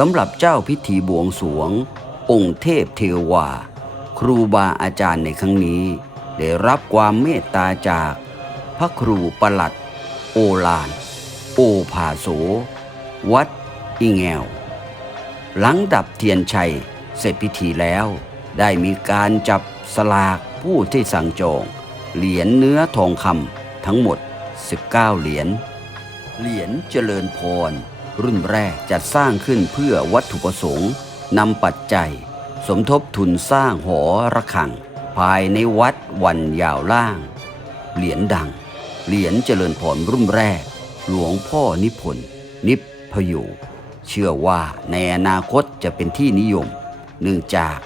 สำหรับเจ้าพิธีบวงสวง องค์เทพเทวา ครูบาอาจารย์ในครั้งนี้ ได้รับความเมตตาจาก พระครูประหลัด โอลาน โอภาโส วัด อิงแงว หลังดับเทียนชัยเสร็จพิธีแล้วได้มีการจับสลากผู้ที่สั่งจอง เหรียญเนื้อทองคำทั้งหมด 19 เหรียญ เหรียญเจริญพร รุ่นแรกจัดสร้างขึ้นเพื่อวัตถุประสงค์นำปัจจัย สมทบทุนสร้างหอระฆัง ภายในวัดวันยาวล่าง เหรียญดัง เหรียญเจริญพรรุ่นแรก หลวงพ่อนิพนธ์นิพพยูเชื่อว่าในอนาคตจะเป็นที่นิยม เนื่องจาก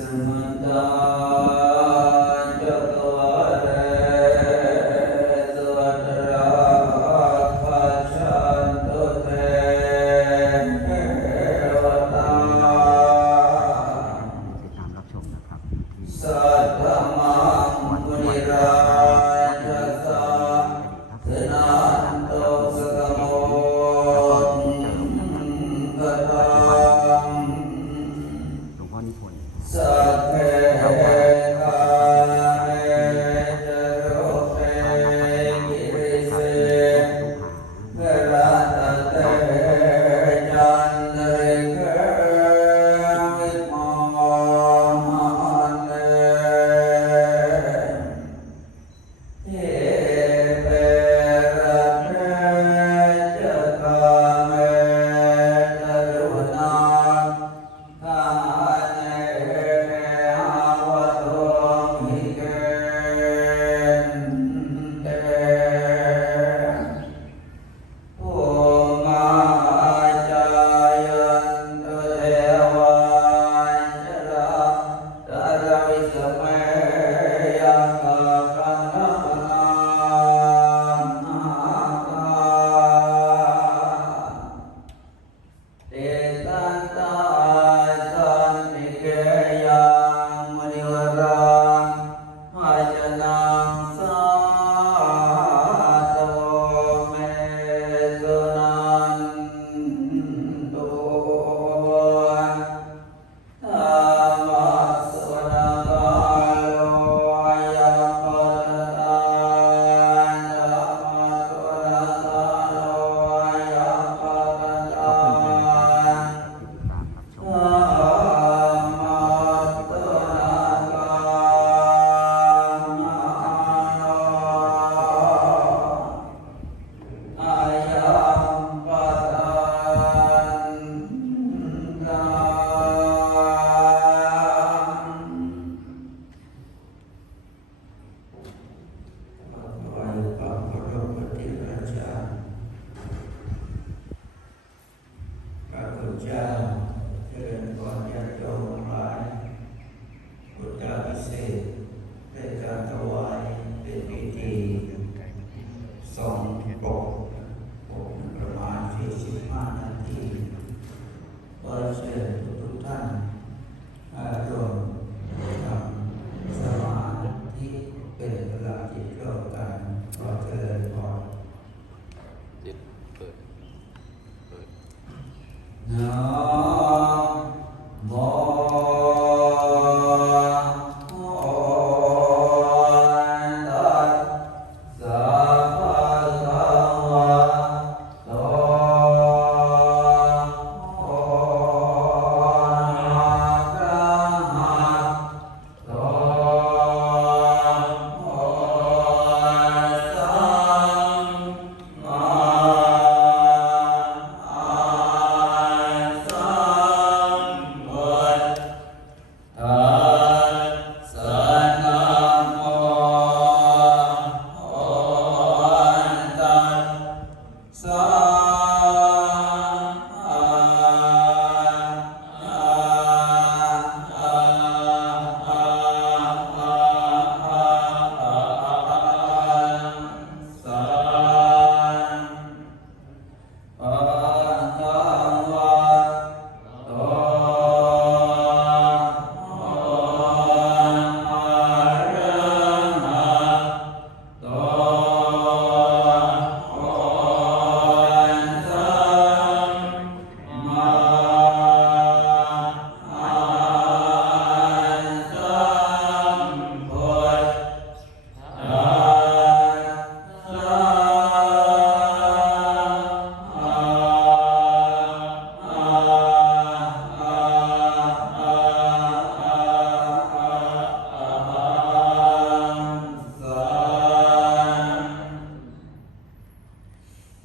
Sama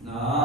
나